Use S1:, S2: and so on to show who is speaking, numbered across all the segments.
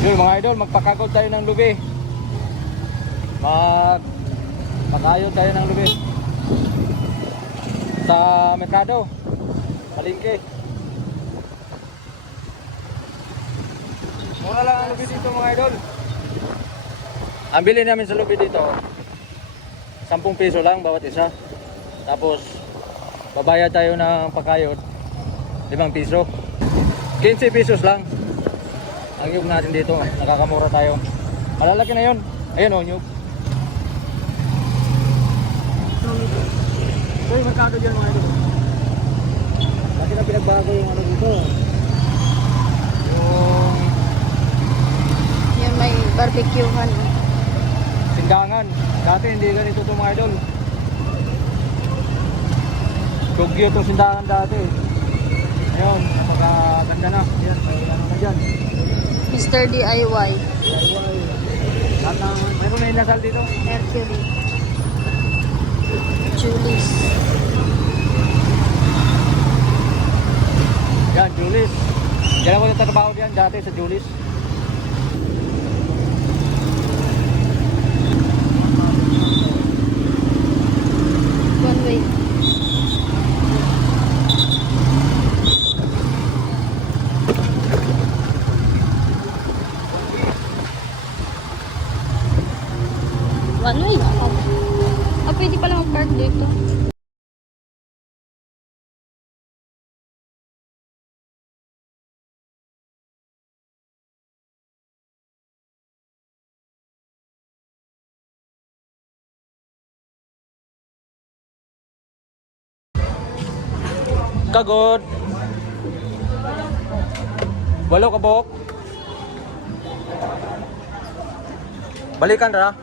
S1: Yun mga idol, magpakagod tayo ng lubi. Mag Pagayod tayo ng lubi. Sa merkado. Palingke. Mura lang ang lubi dito mga idol. Ang bili namin sa lubi dito, 10 piso lang bawat isa. Tapos, babayad tayo ng pakayod, 5 piso. 15 pesos lang. Ang yug natin dito, nakakamura tayo. Malalaki na yun. Ayun o, yug. Ito yung merkado dyan mga idol. Kasi na pinagbago yung ano dito. Yung
S2: Yan may barbecuehan. oh.
S1: Sindangan. Dati hindi ganito itong mga idol. Tugyo itong sindangan dati. Ngayon, napakaganda na. Yan, may ano na dyan.
S2: Mr. DIY.
S1: Lahat ng, mayroon na inasal dito.
S2: Mercury. Julis.
S1: Yan, Julis. Diyan ako nagtatrabaho diyan dati sa Julis. Kagod. Walo ka. Balikan ra.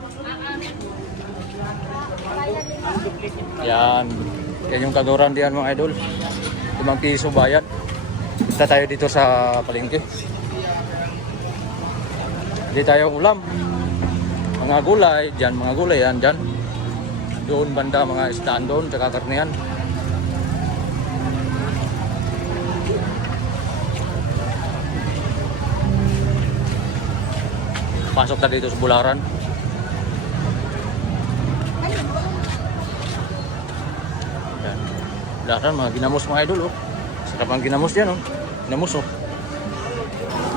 S1: Yan. Yan yung kaguran diyan mga idol. Limang piso bayad. Punta tayo dito sa palengke. Hindi tayo ulam. Mga gulay, dyan mga gulay yan dyan. Doon banda mga isdaan doon, tsaka karnihan. Pasok na dito sa Bularan. Yan. Bularan, mga ginamos mga idol. Oh. Sarap ang ginamos yan. Oh. Oh.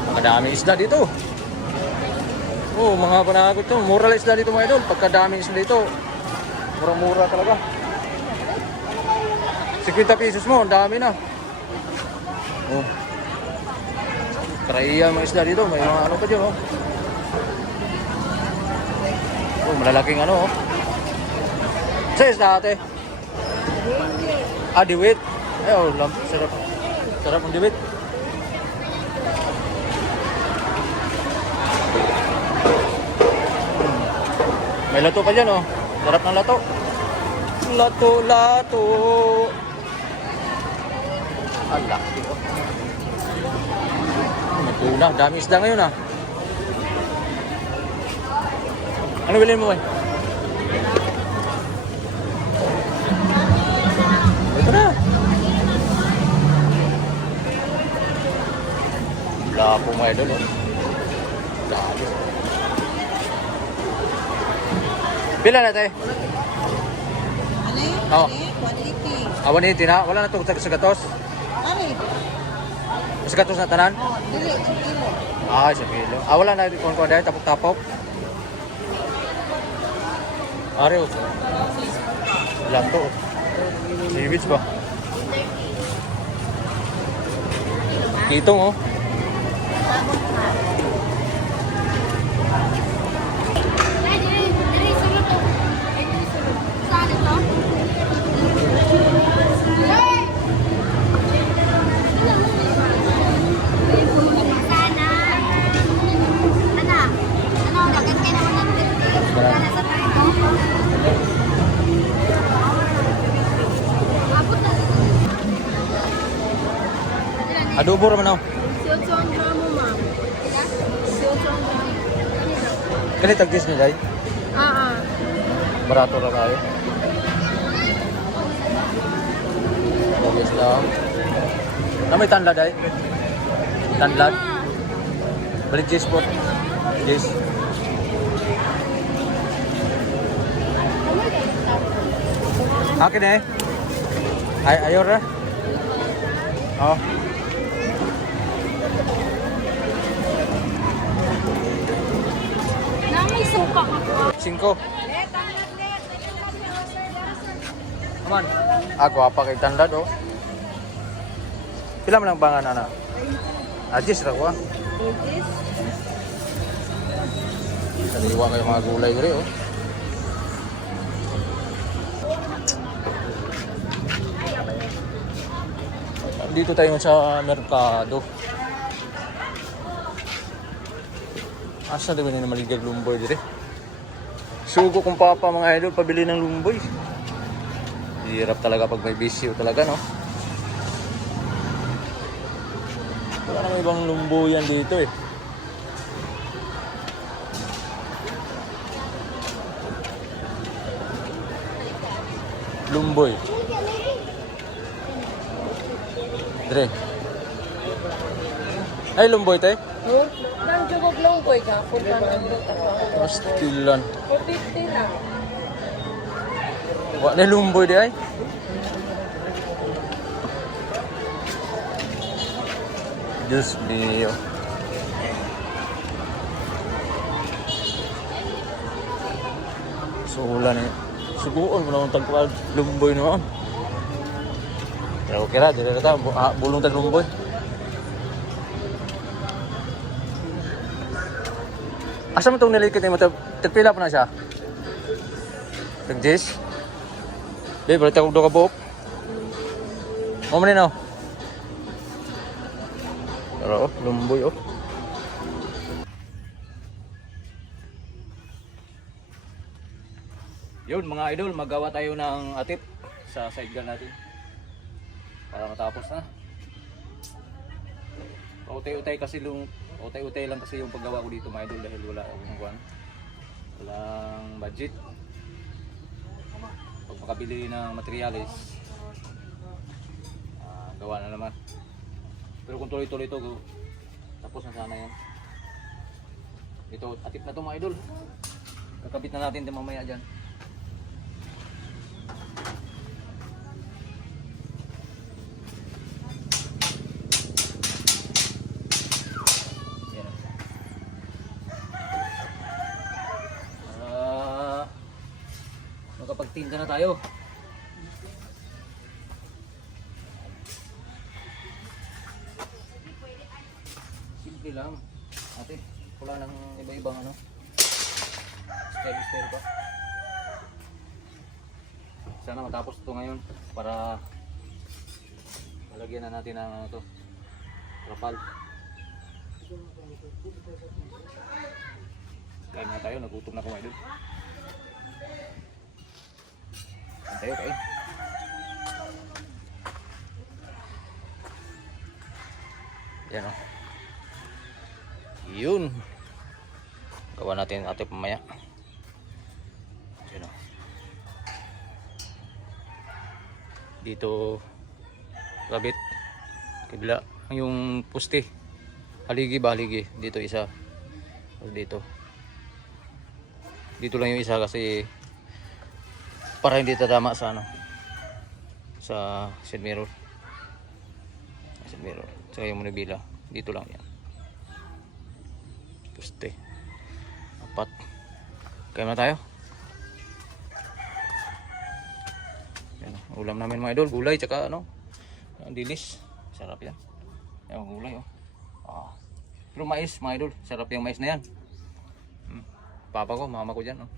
S1: Makadami isda dito. Oh, mga panagot to. Mura lang isda dito mga idol. Pagkadami isda dito. Mura-mura talaga. 50 pesos mo, ang dami na. Oh. Karaiya mga isda dito. May mga ano pa dyan oh. Oh, malalaking ano oh. Sa isda ate? Ah, diwit. Ay, oh, lam, sarap. Sarap ng diwit. Hmm. May lato pa dyan oh. Sarap ng lato. Lato, lato. Ang laki oh. May tuna. Dami isda ngayon ah. Ano bilhin mo eh? Ito na. Wala po mga idol oh. Dami. Pila na tayo?
S3: Ano yun?
S1: Oo.
S3: Yun? 180.
S1: Awan ni na. Wala na itong sa gatos.
S3: Ano yun?
S1: Sa gatos na tanan?
S3: Oh, dili, kilo.
S1: Ah, sa kilo. Ah, wala na kung kung dahil tapok-tapok. Are oh. Lato. Seaweeds ba? Kitong oh. Adobo raman oh. Kani tagkis ni dai.
S2: Ah, ah.
S1: Barato ra kayo. daw. Na may tanlad ay? Tanlad? Balik Jis po. Jis. Akin eh. Ay, ayor na. Oh.
S2: Na may suka ka po.
S1: Cinco. Aman. Ako apa kay tanlad oh. Pila man ang bangan ana? Ajis ra ko ah. Saliwa kayo mga gulay diri oh. Dito tayo sa merkado. Asa din na maligag lumboy dire? Sugo kung papa mga idol pabili ng lumboy. Hirap talaga pag may bisyo talaga no. Wala namang ibang lumboyan dito eh. Lumboy. Dre. Ay, lumboy te.
S3: Nang jugog long boy ka, punta na
S1: Pastilan.
S3: 450 lang.
S1: Wa na lumboy di ay. Diyos mío. Sulan eh. Suguon ko naman tagpag lumboy noon. Pero okay ra, dire ta ah, bulong tag lumboy. Asa mo tong nilikit ni mo tagpila pa na siya? Tag Jess? Di, balik ako do ka buok. Mo man no. Pero oh, lumboy oh. Yun mga idol, magawa tayo ng atip sa side gun natin. Para matapos na. Utay-utay kasi lung utay-utay lang kasi yung paggawa ko dito mga idol dahil wala akong kuwan. Walang budget. Pag makabili ng materials, ah, gawa na naman. Pero kung tuloy-tuloy ito, go, tapos na sana yan. Ito, atip na to mga idol. Kakabit na natin din mamaya dyan. Makapagtinda na tayo. Simple lang. Ate, wala nang iba-ibang ano. Style style pa. Sana matapos ito ngayon para malagyan na natin ng ano to. Trapal. Kain na tayo, nagutom na kumain doon. Tayo, kain. Yan o. Yun. Gawa natin ate pamaya. Yan o. Dito kabit. Kabila. Yung puste. Haligi ba haligi? Dito isa. Dito. Dito lang yung isa kasi para hindi tatama sa ano sa side mirror. Side mirror. Tsaka yung manibila. Dito lang yan. Puste. Apat. Kaya na tayo. Yan, ulam namin mga idol. Gulay tsaka ano. Dilis. Sarap yan. Yan, gulay oh. Ah. Pero mais mga idol. Sarap yung mais na yan. Hmm. Papa ko, mama ko dyan oh.